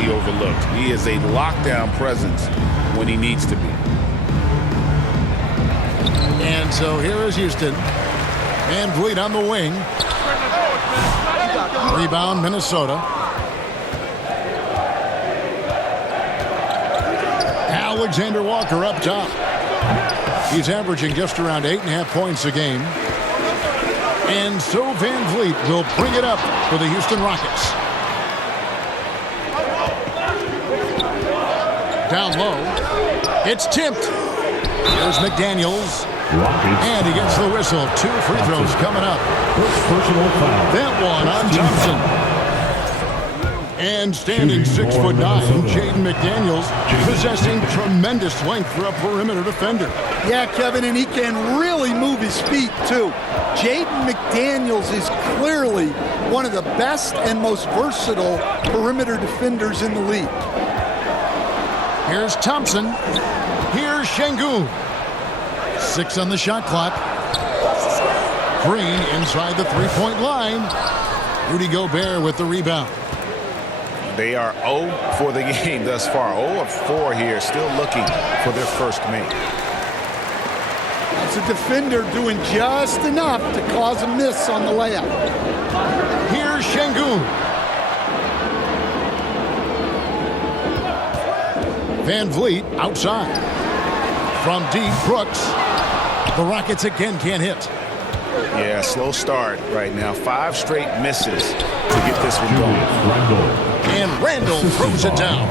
be overlooked. He is a lockdown presence when he needs to be. And so here is Houston. Van Vliet on the wing. Rebound, Minnesota. Alexander Walker up top. He's averaging just around 8.5 points a game. And so Van Vliet will bring it up for the Houston Rockets. Down low. It's tipped. There's McDaniels. And he gets the whistle. 2 free throws coming up. That one on Thompson. And standing 6'9", Jaden McDaniels, possessing tremendous length for a perimeter defender. Yeah, Kevin, and he can really move his feet, too. Jaden McDaniels is clearly one of the best and most versatile perimeter defenders in the league. Here's Thompson. Here's Şengün. 6 on the shot clock. Green inside the three-point line. Rudy Gobert with the rebound. They are 0 for the game thus far. 0 of 4 here, still looking for their first make. It's a defender doing just enough to cause a miss on the layup. Here's Şengün. Van Vliet outside. From deep, Brooks. The Rockets again can't hit. Yeah, slow start right now. 5 straight misses to get this one going. And Randall throws it down.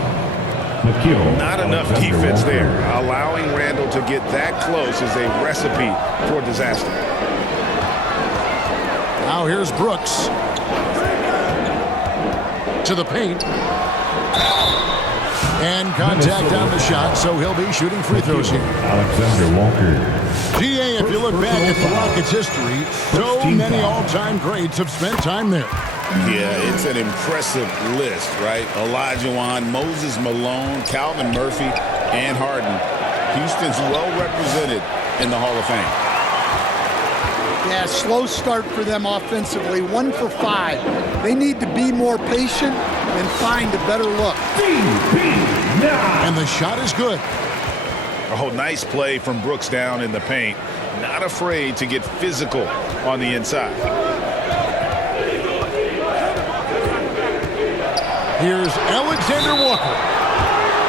Not enough defense there. Allowing Randall to get that close is a recipe for disaster. Now here's Brooks. To the paint. And contact on the shot, so he'll be shooting free throws here. Alexander Walker. GA, if you look back at the Rockets' history, so many all-time greats have spent time there. Yeah, it's an impressive list, right? Olajuwon, Moses Malone, Calvin Murphy, and Harden. Houston's well represented in the Hall of Fame. Yeah, slow start for them offensively. 1 for 5. They need to be more patient and find a better look. And the shot is good. Oh, nice play from Brooks down in the paint. Not afraid to get physical on the inside. Here's Alexander Walker.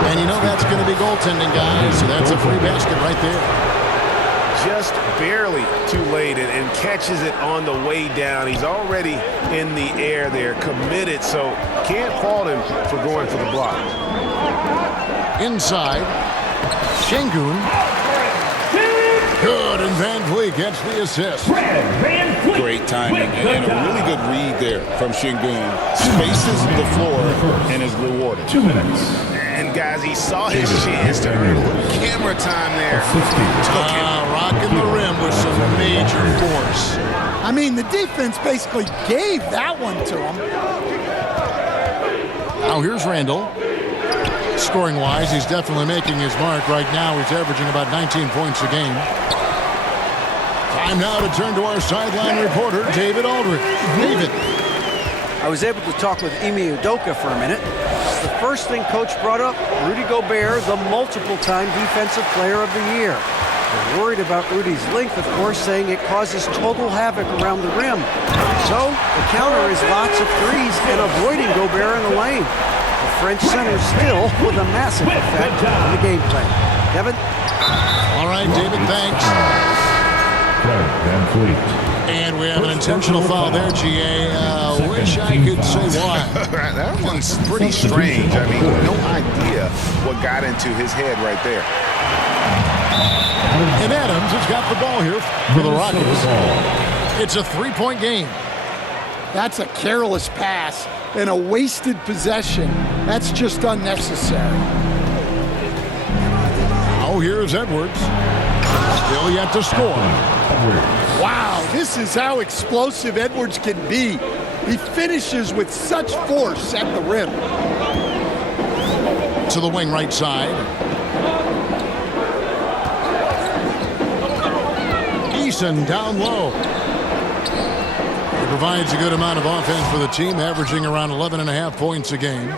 And you know that's going to be goaltending, guys. So that's a free basket right there. Just barely too late and catches it on the way down. He's already in the air there, committed, so can't fault him for going for the block. Inside, Şengün. Good, and Van Vliet gets the assist. Great timing and a really good read there from Şengün. Spaces the floor and is rewarded. 2 minutes. And guys, he saw his chance to earn a little camera time there. Rocking the rim with some major force. I mean, the defense basically gave that one to him. Now here's Randall. Scoring-wise, he's definitely making his mark. Right now, he's averaging about 19 points a game. Time now to turn to our sideline reporter, David Aldridge. David. I was able to talk with Ime Udoka for a minute. The first thing Coach brought up, Rudy Gobert, the multiple-time Defensive Player of the Year. They're worried about Rudy's length, of course, saying it causes total havoc around the rim. So the counter is lots of threes and avoiding Gobert in the lane. The French center still with a massive effect on the game plan. Kevin? All right, David, thanks. Van Vliet. And we have an intentional foul there, GA. Wish I could say why. That one's pretty strange. I mean, no idea what got into his head right there. And Adams has got the ball here for the Rockets. It's a 3-point game. That's a careless pass and a wasted possession. That's just unnecessary. Oh, here's Edwards. Still yet to score. Wow, this is how explosive Edwards can be. He finishes with such force at the rim. To the wing right side. Eason down low. He provides a good amount of offense for the team, averaging around 11.5 points a game.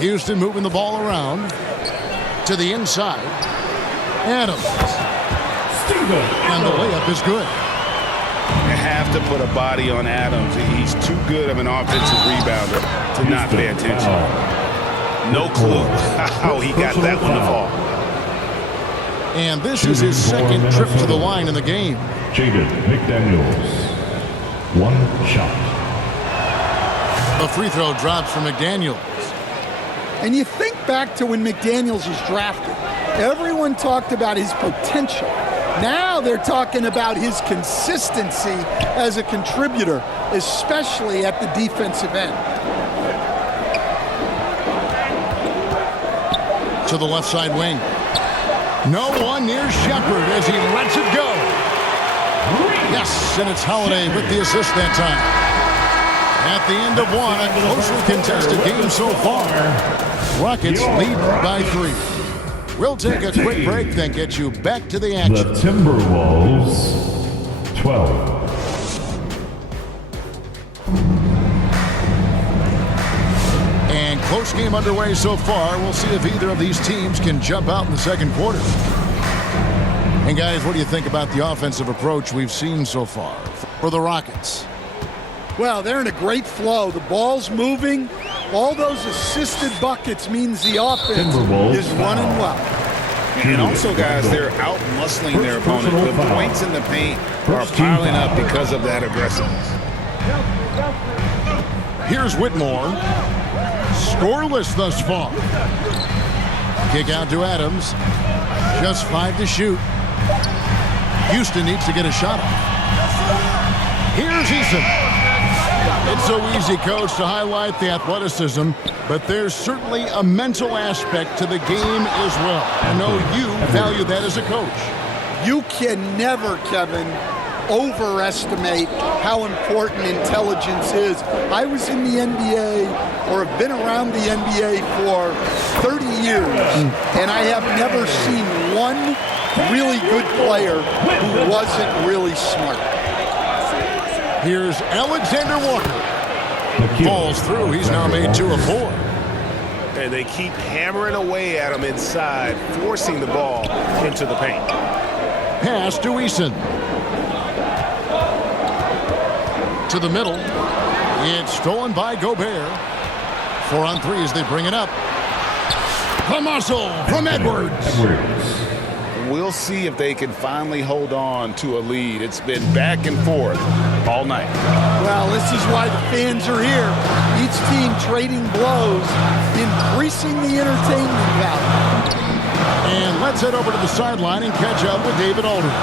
Houston moving the ball around to the inside. Adams. And the layup is good. You have to put a body on Adams. He's too good of an offensive rebounder to not pay attention. No clue how he got that one to fall. And this is his second trip to the line in the game. Jaden McDaniels. One shot. The free throw drops for McDaniels. And you think back to when McDaniels was drafted. Everyone talked about his potential. Now they're talking about his consistency as a contributor, especially at the defensive end. To the left side wing. No one near Shepard as he lets it go. Yes, and it's Holiday with the assist that time. At the end of one, a closely contested game so far. Rockets lead by 3. We'll take a quick break, then get you back to the action. The Timberwolves, 12. And close game underway so far. We'll see if either of these teams can jump out in the second quarter. And guys, what do you think about the offensive approach we've seen so far for the Rockets? Well, they're in a great flow. The ball's moving. All those assisted buckets means the offense is running well. And also, guys, they're out-muscling their opponent. The points in the paint are piling up because of that aggressiveness. Here's Whitmore. Scoreless thus far. Kick out to Adams. Just 5 to shoot. Houston needs to get a shot off. Here's Eason. It's so easy, Coach, to highlight the athleticism, but there's certainly a mental aspect to the game as well. I know you value that as a coach. You can never, Kevin, overestimate how important intelligence is. I was in the NBA, or have been around the NBA for 30 years, and I have never seen one really good player who wasn't really smart. Here's Alexander Walker. Falls through. He's now made 2 of 4. And they keep hammering away at him inside, forcing the ball into the paint. Pass to Eason. To the middle. It's stolen by Gobert. 4 on 3 as they bring it up. The muscle from Edwards. We'll see if they can finally hold on to a lead. It's been back and forth all night. Well, this is why the fans are here. Each team trading blows, increasing the entertainment value. And let's head over to the sideline and catch up with David Aldridge.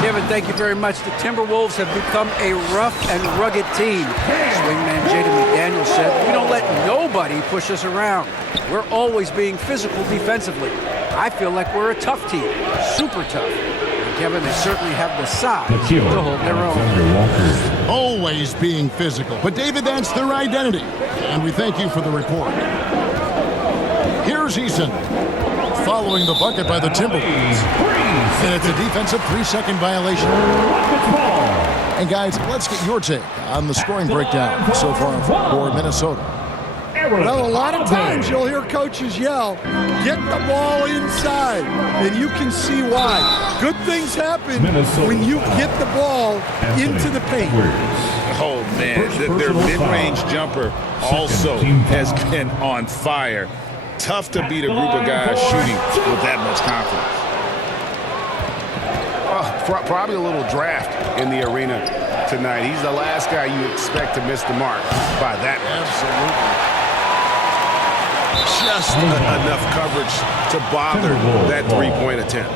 Kevin, thank you very much. The Timberwolves have become a rough and rugged team. Swingman Jaden McDaniels said, "We don't let nobody push us around. We're always being physical defensively. I feel like we're a tough team, super tough." And Kevin, they certainly have the size to hold their own. Always being physical. But David, that's their identity. And we thank you for the report. Here's Eason. Following the bucket by the Timberwolves. And it's a defensive 3-second violation. And guys, let's get your take on the scoring breakdown so far for Minnesota. Well, a lot of times you'll hear coaches yell, "Get the ball inside," and you can see why. Good things happen when you get the ball into the paint. Oh, man, their mid-range jumper also has been on fire. Tough to beat a group of guys shooting with that much confidence. Probably a little draft in the arena tonight. He's the last guy you expect to miss the mark by that much. Absolutely. Just enough coverage to bother that three-point attempt.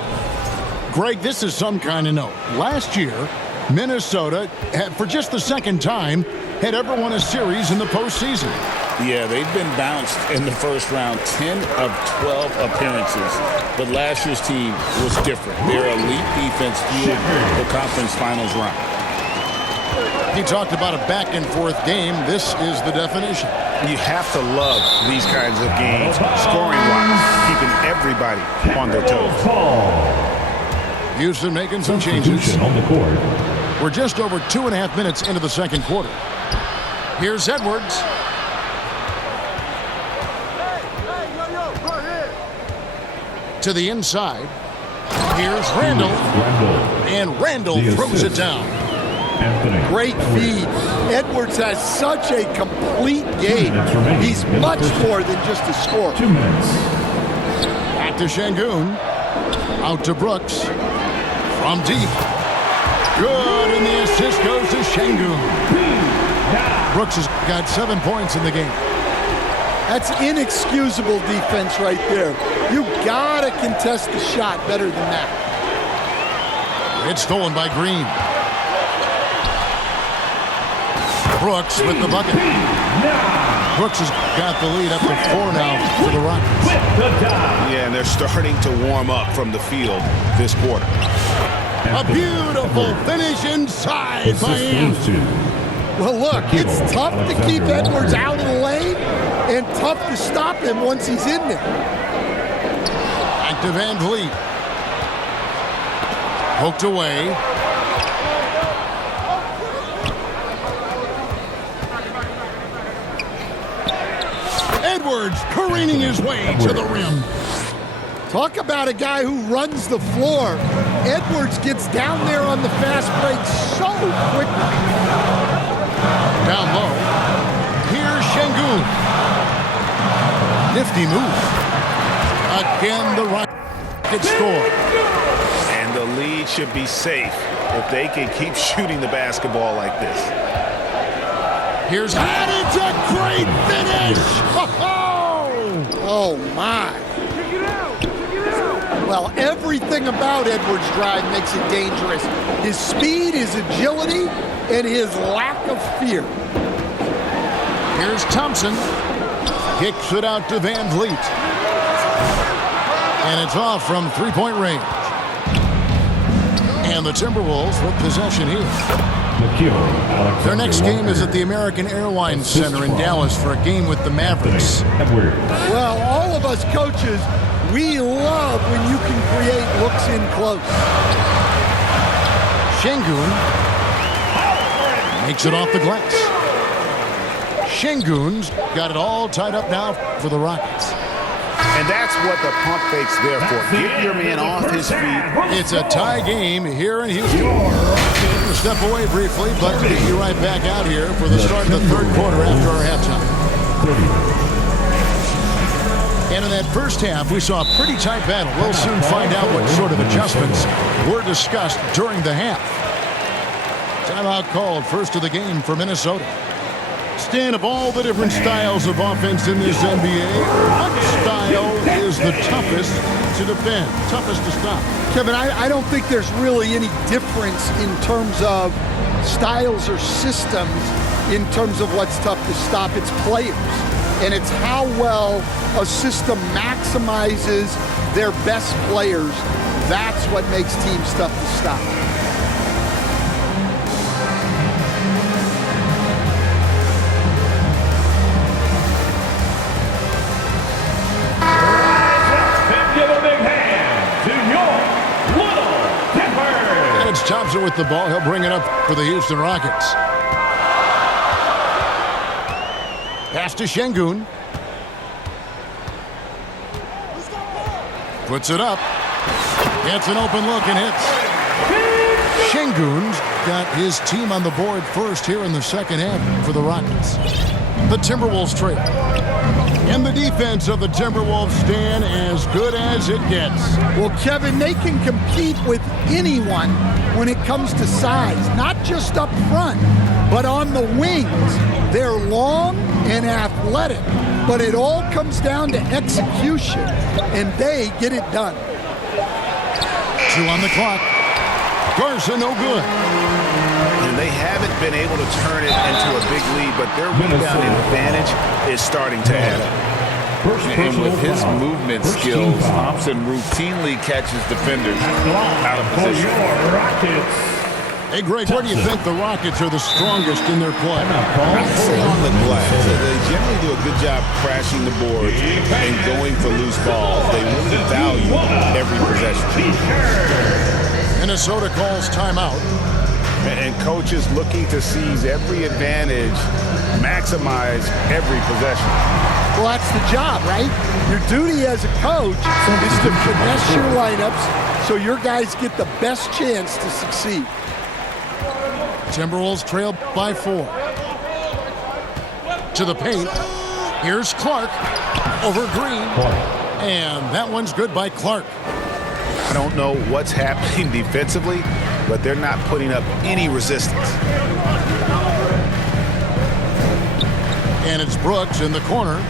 Greg, this is some kind of note. Last year, Minnesota, for just the second time, had ever won a series in the postseason. Yeah, they've been bounced in the first round, 10 of 12 appearances. But last year's team was different. Their elite defense fueled the conference finals run. He talked about a back-and-forth game. This is the definition. You have to love these kinds of games, scoring-wise, keeping everybody on their toes. Houston making some changes. On the court. We're just over 2.5 minutes into the second quarter. Here's Edwards. To the inside. Here's Randall. And Randall throws it down. Great feed. Edwards has such a complete game. He's much more than just a scorer. 2 minutes. Back to Şengün. Out to Brooks. From deep. Good, and the assist goes to Şengün. Brooks has got 7 points in the game. That's inexcusable defense right there. You gotta contest the shot better than that. It's stolen by Green. Brooks with the bucket. Brooks has got the lead up to 4 now for the Rockets. Yeah, and they're starting to warm up from the field this quarter. A beautiful finish inside by Ant. Well, look, it's tough to keep Edwards out of the lane and tough to stop him once he's in there. Back to Van Vliet. Poked away. Edwards careening his way to the rim. Talk about a guy who runs the floor. Edwards gets down there on the fast break so quickly. Down low. Here's Şengün. Nifty move. Again, the Rockets score. And the lead should be safe if they can keep shooting the basketball like this. Here's and it's a great finish. Oh, my. Well, everything about Edwards' drive makes it dangerous. His speed, his agility, and his lack of fear. Here's Thompson. Kicks it out to Van Vliet. And it's off from three-point range. And the Timberwolves with possession here. Their next game is at the American Airlines Center in Dallas for a game with the Mavericks. Well, all of us coaches, we love when you can create looks in close. Şengün makes it off the glass. Şengün's got it all tied up now for the Rockets. And that's what the pump fake's there for. Get your man off his feet. It's a tie game here in Houston. We'll step away briefly, but we'll get you right back out here for the start of the third quarter after our halftime. And in that first half, we saw a pretty tight battle. We'll soon find out what sort of adjustments were discussed during the half. Timeout called, first of the game for Minnesota. Stan, of all the different styles of offense in this NBA, what style is the toughest to defend, toughest to stop? Kevin, I don't think there's really any difference in terms of styles or systems in terms of what's tough to stop. It's players. And it's how well a system maximizes their best players. That's what makes teams tough to stop. Thompson with the ball. He'll bring it up for the Houston Rockets. Pass to Şengün. Puts it up. Gets an open look and hits. Şengün's got his team on the board first here in the second half for the Rockets. The Timberwolves trail. And the defense of the Timberwolves stand as good as it gets. Well, Kevin, they can compete with anyone when it comes to size, not just up front, but on the wings. They're long and athletic, but it all comes down to execution, and they get it done. 2 on the clock. Garza, no good. And they haven't been able to turn it into a big lead, but their rebound advantage is starting to add up. And with his movement skills, Thompson routinely catches defenders out of position. Hey, Greg, where do you think the Rockets are the strongest in their play? I'd say on the glass. They generally do a good job crashing the boards and going for loose balls. They really value every possession. Minnesota calls timeout. And coaches looking to seize every advantage, maximize every possession. Well, that's the job, right? Your duty as a coach is to finesse your lineups so your guys get the best chance to succeed. Timberwolves trail by 4. To the paint. Here's Clark over Green. And that one's good by Clark. I don't know what's happening defensively, but they're not putting up any resistance. And it's Brooks in the corner.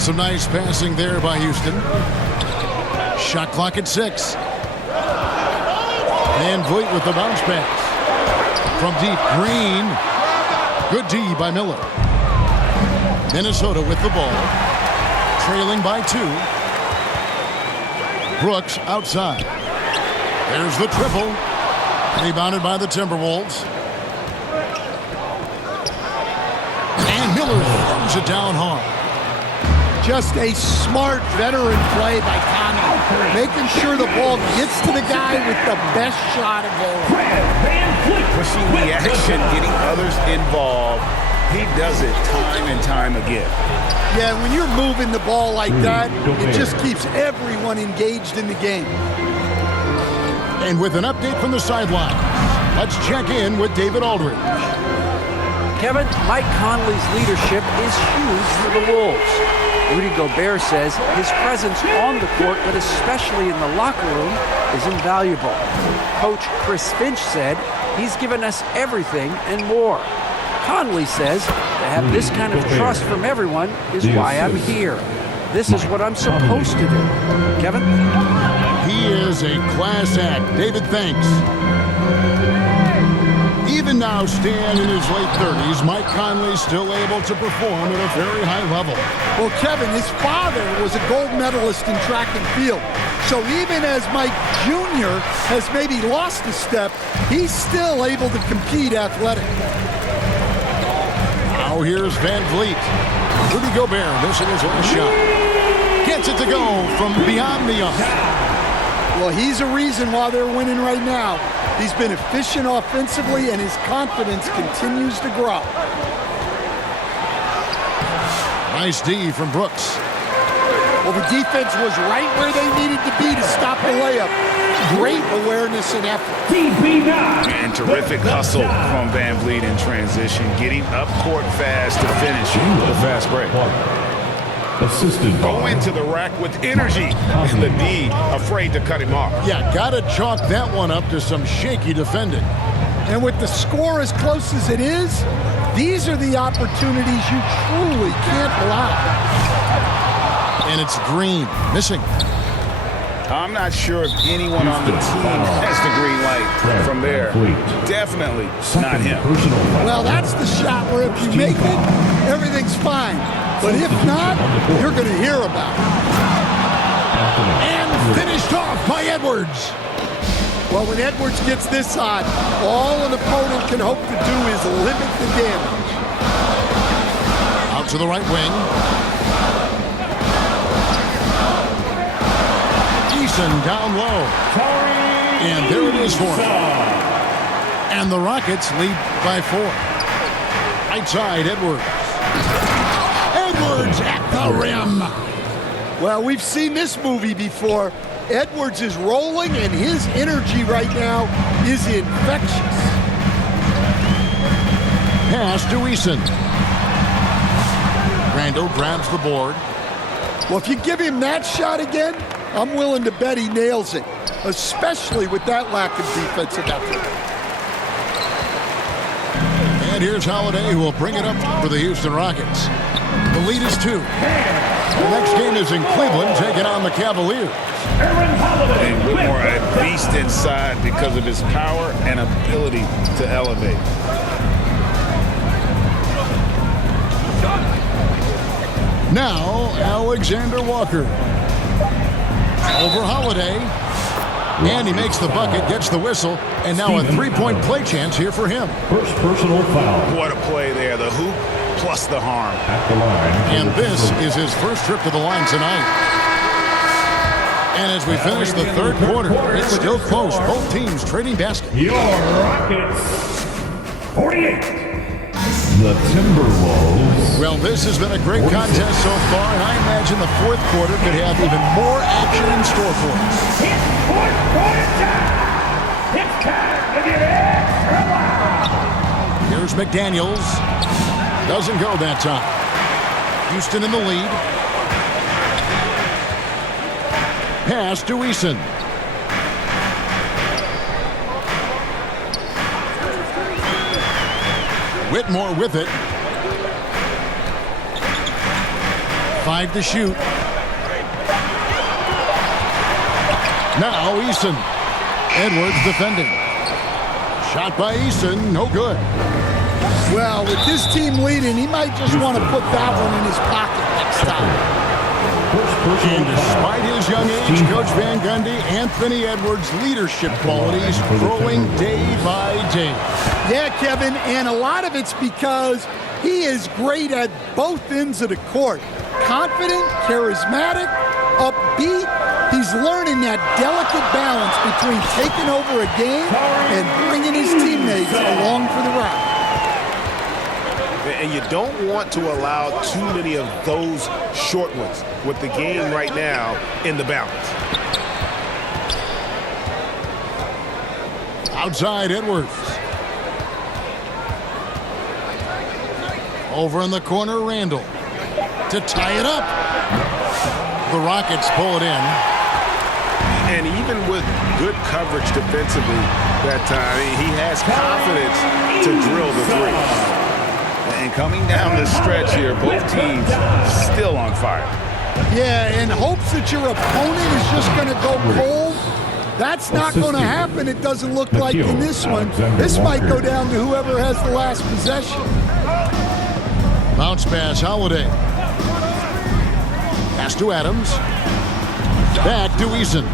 Some nice passing there by Houston. Shot clock at 6. Van Vliet with the bounce pass. From deep, Green. Good D by Miller. Minnesota with the ball. Trailing by 2. Brooks outside. There's the triple. Rebounded by the Timberwolves. And Miller throws it down hard. Just a smart veteran play by Conley, making sure the ball gets to the guy with the best shot available. Pushing the action, getting others involved. He does it time and time again. Yeah, when you're moving the ball like that, it just keeps everyone engaged in the game. And with an update from the sideline, let's check in with David Aldridge. Kevin, Mike Conley's leadership is huge for the Wolves. Rudy Gobert says his presence on the court, but especially in the locker room, is invaluable. Coach Chris Finch said he's given us everything and more. Conley says to have this kind of trust from everyone is why I'm here. This is what I'm supposed to do. Kevin? He is a class act. David, thanks. Even now, Stan, in his late 30s, Mike Conley's still able to perform at a very high level. Well, Kevin, his father was a gold medalist in track and field. So even as Mike Jr. has maybe lost a step, he's still able to compete athletically. Now here's Van Vliet. Rudy Gobert missing his last shot. Gets it to go from beyond the arc. Well, he's a reason why they're winning right now. He's been efficient offensively, and his confidence continues to grow. Nice D from Brooks. Well, the defense was right where they needed to be to stop the layup. Great awareness and effort. And terrific hustle from Van Vliet in transition, getting up court fast to finish with a fast break. Assisted Go by into the rack with energy, and the D afraid to cut him off. Yeah, gotta chalk that one up to some shaky defending. And with the score as close as it is, these are the opportunities you truly can't allow. And it's Green missing. I'm not sure if anyone on the team has the green light from there. Definitely not him. Well, that's the shot where if you make it, everything's fine. But if not, you're going to hear about it. And finished off by Edwards. Well, when Edwards gets this hot, all an opponent can hope to do is limit the damage. Out to the right wing. Eason down low. And there it is for him. And the Rockets lead by 4. Right side, Edwards. Edwards at the rim. Well, we've seen this movie before. Edwards is rolling, and his energy right now is infectious. Pass to Eason. Randall grabs the board. Well, if you give him that shot again, I'm willing to bet he nails it, especially with that lack of defensive effort. And here's Holiday, who will bring it up for the Houston Rockets. The lead is 2. The next game is in Cleveland, taking on the Cavaliers. And Whitmore, a beast inside because of his power and ability to elevate. Now, Alexander Walker. Over Holiday. And he makes the bucket, gets the whistle, and now a three-point play chance here for him. first personal foul What a play there. The hoop plus the harm. at the line. And this is his first trip to the line tonight. And as we finish the third quarter, it's still close. Both teams trading baskets. Your Rockets, 48. the Timberwolves. Well, this has been a great contest so far, and I imagine the fourth quarter could have even more action in store for us. It's fourth quarter time. It's time to get extra loud. Here's McDaniels. Doesn't go that time. Houston in the lead. Pass to Eason. Whitmore with it. 5 to shoot. Now Eason. Edwards defending. Shot by Eason, no good. Well, with this team leading, he might just want to put that one in his pocket next time. And despite his young age, Coach Van Gundy, Anthony Edwards' leadership qualities growing day by day. Yeah, Kevin, and a lot of it's because he is great at both ends of the court. Confident, charismatic, upbeat. He's learning that delicate balance between taking over a game and bringing his teammates along for the ride. And you don't want to allow too many of those short ones with the game right now in the balance. Outside Edwards. Over in the corner, Randall. To tie it up. The Rockets pull it in. And even with good coverage defensively that time, he has confidence to drill the three. And coming down the stretch here, both teams still on fire. Yeah, in hopes that your opponent is just going to go cold. That's not going to happen, it doesn't look like in this one. This might go down to whoever has the last possession. Bounce pass, Holiday. Pass to Adams. Back to Eason.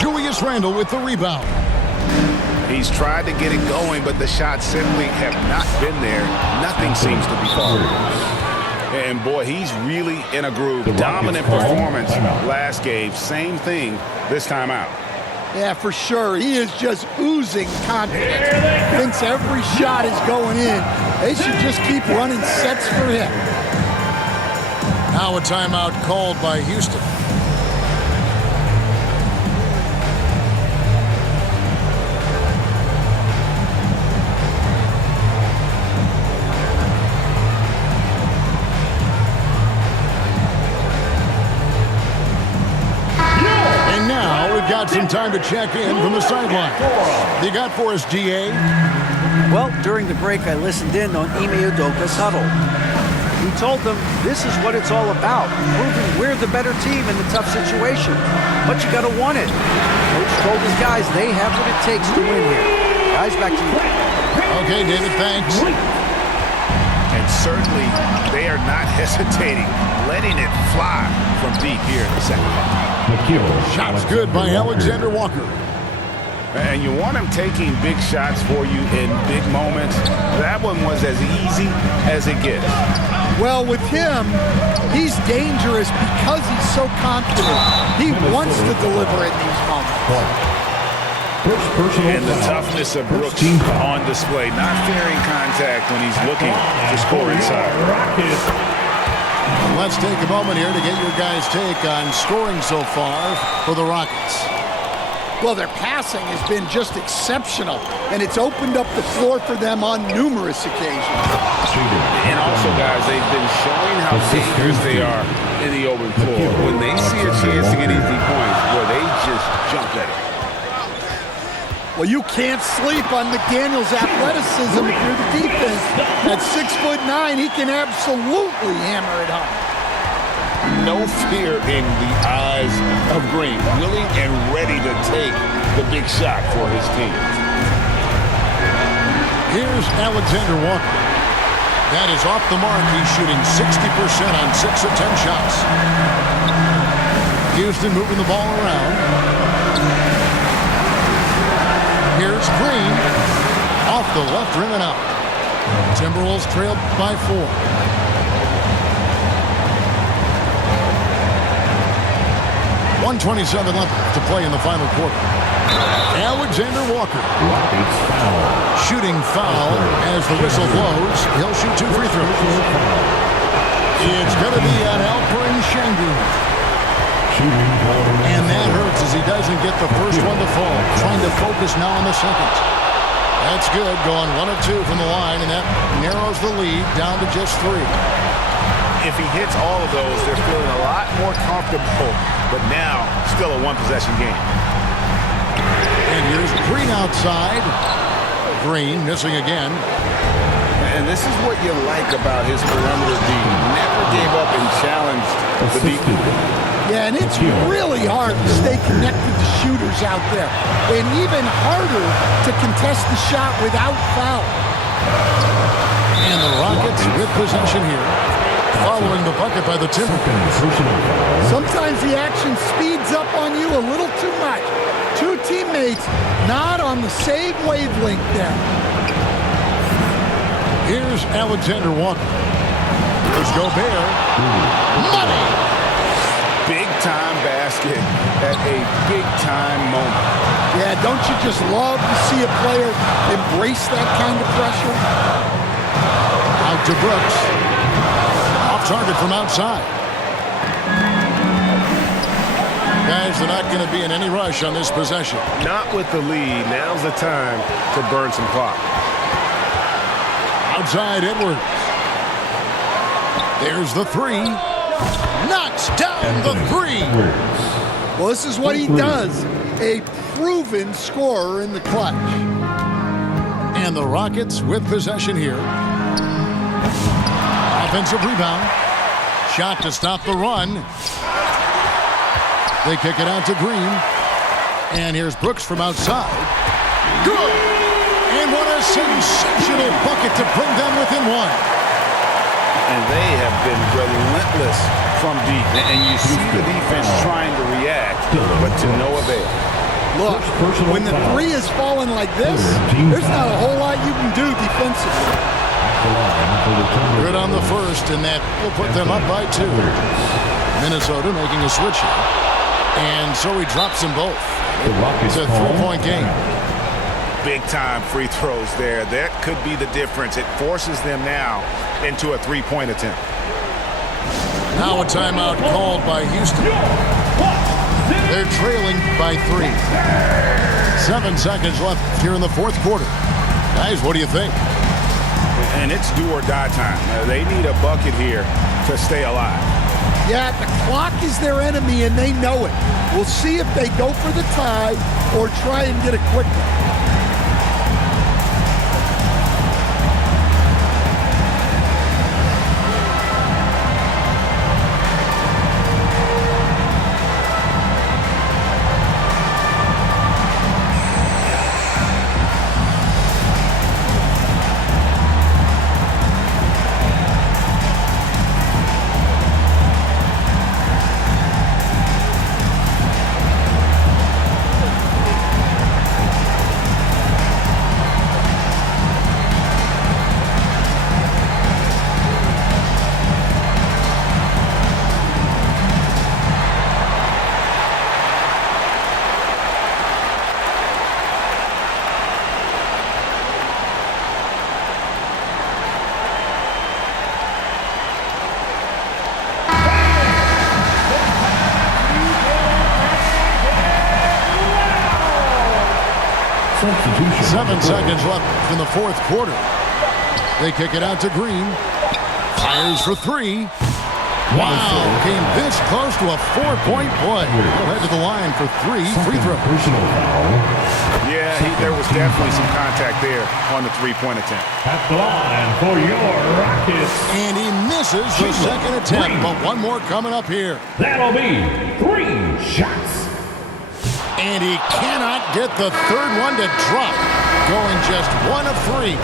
Julius Randle with the rebound. He's tried to get it going, but the shots simply have not been there. Nothing seems to be falling. And boy, he's really in a groove. Dominant performance last game. Same thing this time out. Yeah, for sure. He is just oozing confidence. Thinks every shot is going in. They should just keep running sets for him. Now a timeout called by Houston. Got some time to check in from the sideline. You got for us, GA? Well, during the break, I listened in on Ime Udoka's huddle. He told them this is what it's all about, proving we're the better team in the tough situation. But you got to want it. Coach told his guys they have what it takes to win here. Guys, back to you. Okay, David, thanks. And certainly, they are not hesitating, letting it fly from deep here in the second half. Shots good by Alexander Walker. And you want him taking big shots for you in big moments. That one was as easy as it gets. Well, with him, he's dangerous because he's so confident. He wants to deliver in these moments. And the toughness of Brooks on display, not fearing contact when he's looking to score inside. Let's take a moment here to get your guys' take on scoring so far for the Rockets. Well, their passing has been just exceptional, and it's opened up the floor for them on numerous occasions. And also, guys, they've been showing how dangerous they are in the open floor. When they see a chance to get easy points, well, they just jump at it. Well, you can't sleep on McDaniels' athleticism if you're the defense. At 6'9", he can absolutely hammer it home. No fear in the eyes of Green. Willing and ready to take the big shot for his team. Here's Alexander Walker. That is off the mark. He's shooting 60% on 6 of 10 shots. Houston moving the ball around. Here's Green. Off the left rim and out. Timberwolves trailed by 4. 1:27 left to play in the final quarter. Alexander Walker. Shooting foul as the whistle blows. He'll shoot 2 free throws. It's going to be on Alperen Şengün. And that hurts as he doesn't get the first one to fall. Trying to focus now on the second. That's good. Going 1 of 2 from the line, and that narrows the lead down to just 3. If he hits all of those, they're feeling a lot more comfortable. But now, still a one-possession game. And here's Green outside. Green missing again. And this is what you like about his perimeter D. Never gave up and challenged the defense. Yeah, and it's really hard to stay connected to shooters out there. And even harder to contest the shot without foul. And the Rockets with possession here. Following the bucket by the Timberwolves. Sometimes the action speeds up on you a little too much. 2 teammates not on the same wavelength there. Here's Alexander Walker. Here's Gobert. Money! Big-time basket at a big-time moment. Yeah, don't you just love to see a player embrace that kind of pressure? Out to Brooks. Off target from outside. Guys, they're not going to be in any rush on this possession. Not with the lead. Now's the time to burn some clock. Outside Edwards. There's the 3. Knocks down the 3. Well, this is what he does. A proven scorer in the clutch. And the Rockets with possession here. Offensive rebound. Shot to stop the run. They kick it out to Green. And here's Brooks from outside. Good! And what a sensational bucket to bring them within 1. And they have been relentless from deep. And you see the defense trying to react, but to no avail. Look, when the 3 is falling like this, there's not a whole lot you can do defensively. Good on the first, and that will put them up by 2. Minnesota making a switch here. And so he drops them both. It's a 3-point game. Big-time free throws there. That could be the difference. It forces them now into a 3-point attempt. Now a timeout called by Houston. They're trailing by 3. 7 seconds left here in the fourth quarter. Guys, what do you think? And it's do or die time. They need a bucket here to stay alive. Yeah, the clock is their enemy, and they know it. We'll see if they go for the tie or try and get a quick one. Substitution. 7 seconds left in the fourth quarter. They kick it out to Green. Fires for 3. Wow, came this close to a 4-point play. He'll head to the line for 3 free throws. Personal foul. Yeah, there was definitely some contact there on the 3-point attempt. At the line for your Rockets. And he misses the second attempt, but one more coming up here. That'll be 3 shots. And he cannot get the third one to drop. Going just 1 of 3.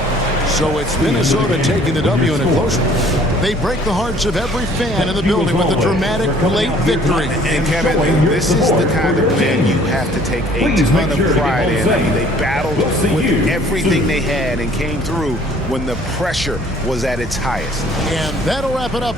So it's Minnesota taking the W in a close one. They break the hearts of every fan in the building with a dramatic late victory. And Kevin, this is the kind of win you have to take a ton of pride in. I mean, they battled with everything they had and came through when the pressure was at its highest. And that'll wrap it up.